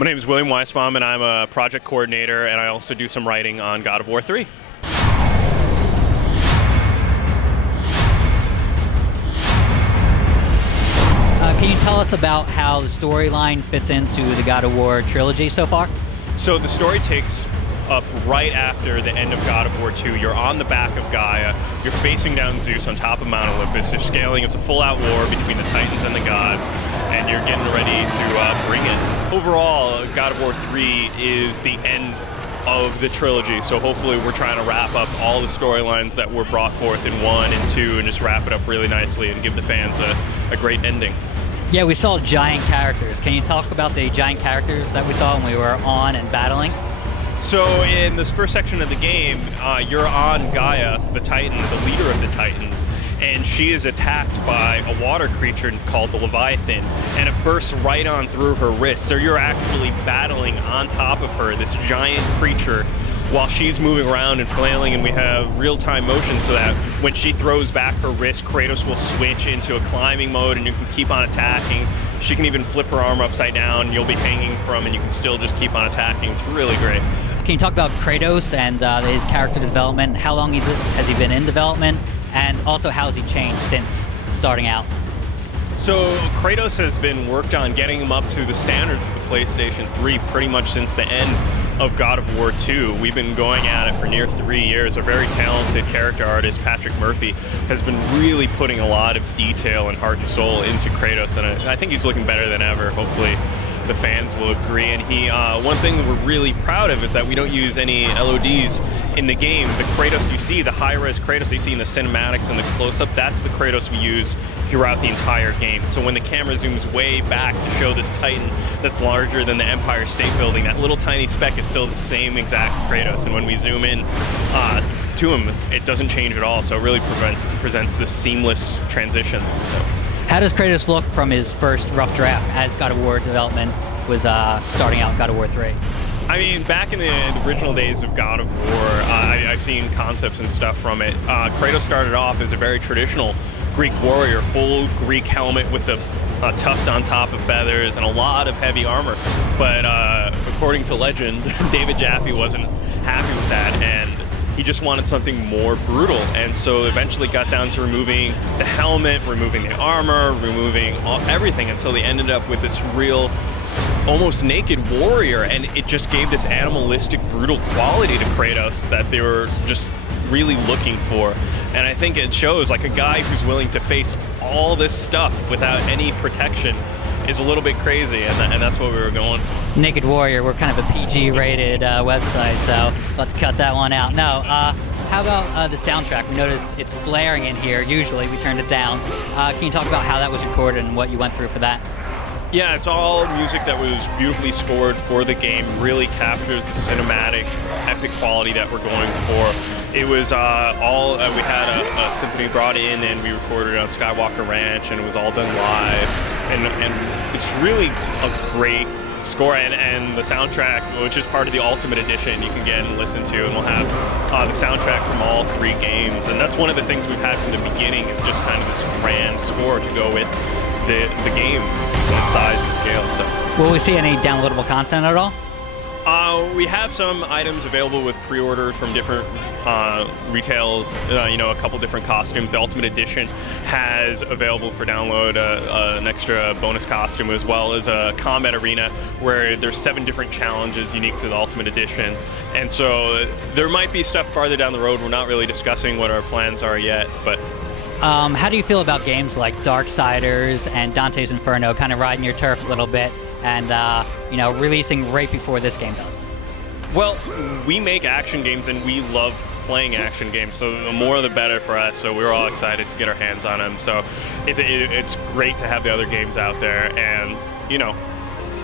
My name is William Weisbaum, and I'm a project coordinator, and I also do some writing on God of War 3. Can you tell us about how the storyline fits into the God of War trilogy so far? So the story takes up right after the end of God of War 2. You're on the back of Gaia, you're facing down Zeus on top of Mount Olympus, you're scaling, it's a full-out war between the Titans and the gods, and you're getting ready to bring it. Overall, God of War 3 is the end of the trilogy, so hopefully we're trying to wrap up all the storylines that were brought forth in 1 and 2 and just wrap it up really nicely and give the fans a great ending. Yeah, we saw giant characters. Can you talk about the giant characters that we saw when we were on and battling? So in this first section of the game, you're on Gaia, the Titan, the leader of the Titans, and she is attacked by a water creature called the Leviathan, and it bursts right on through her wrist. So you're actually battling on top of her, this giant creature, while she's moving around and flailing, and we have real-time motion so that when she throws back her wrist, Kratos will switch into a climbing mode and you can keep on attacking. She can even flip her arm upside down, you'll be hanging from, and you can still just keep on attacking. It's really great. Can you talk about Kratos and his character development? How long has he been in development? And also, how has he changed since starting out? So Kratos has been worked on getting him up to the standards of the PlayStation 3 pretty much since the end of God of War 2. We've been going at it for near 3 years. A very talented character artist, Patrick Murphy, has been really putting a lot of detail and heart and soul into Kratos, and I think he's looking better than ever. Hopefully the fans will agree. And one thing that we're really proud of is that we don't use any LODs in the game. The Kratos you see, the high-res Kratos you see in the cinematics and the close-up, that's the Kratos we use throughout the entire game. So when the camera zooms way back to show this Titan that's larger than the Empire State Building, that little tiny speck is still the same exact Kratos. And when we zoom in to him, it doesn't change at all. So it really presents this seamless transition. How does Kratos look from his first rough draft as God of War development was starting out God of War 3? I mean, back in the original days of God of War, I've seen concepts and stuff from it. Kratos started off as a very traditional Greek warrior, full Greek helmet with a tuft on top of feathers and a lot of heavy armor. But according to legend, David Jaffe wasn't happy with that, and he just wanted something more brutal, and so eventually got down to removing the helmet, removing the armor, removing everything, until they ended up with this real, almost naked warrior, and it just gave this animalistic, brutal quality to Kratos that they were just really looking for. And I think it shows, like, a guy who's willing to face all this stuff without any protection is a little bit crazy, and that's what we were going for. Naked Warrior, we're kind of a PG-rated website, so let's cut that one out. No, how about the soundtrack? We noticed it's blaring in here. Usually we turned it down. Can you talk about how that was recorded and what you went through for that? Yeah, it's all music that was beautifully scored for the game, really captures the cinematic, epic quality that we're going for. It was all, we had a symphony brought in, and we recorded it on Skywalker Ranch, and it was all done live. And it's really a great score, and the soundtrack, which is part of the Ultimate Edition, you can get and listen to, and we'll have the soundtrack from all 3 games. And that's one of the things we've had from the beginning, is just kind of this grand score to go with the game, its size and scale. So, will we see any downloadable content at all? We have some items available with pre-orders from different retails, you know, a couple different costumes. The Ultimate Edition has available for download an extra bonus costume, as well as a combat arena where there's 7 different challenges unique to the Ultimate Edition. And so there might be stuff farther down the road. We're not really discussing what our plans are yet, but how do you feel about games like Darksiders and Dante's Inferno kind of riding your turf a little bit and you know, releasing right before this game does? Well, we make action games, and we love playing action games, so the more the better for us, so we're all excited to get our hands on them. So it's great to have the other games out there, and, you know,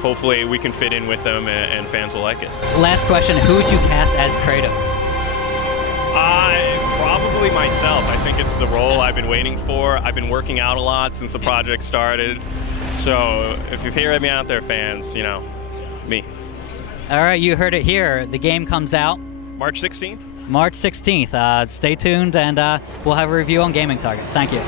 hopefully we can fit in with them and fans will like it. Last question, who would you cast as Kratos? Probably myself. I think it's the role I've been waiting for. I've been working out a lot since the project started, so if you hear me out there, fans, you know, me. All right, you heard it here. The game comes out March 16th. March 16th. Stay tuned, and we'll have a review on Gaming Target. Thank you.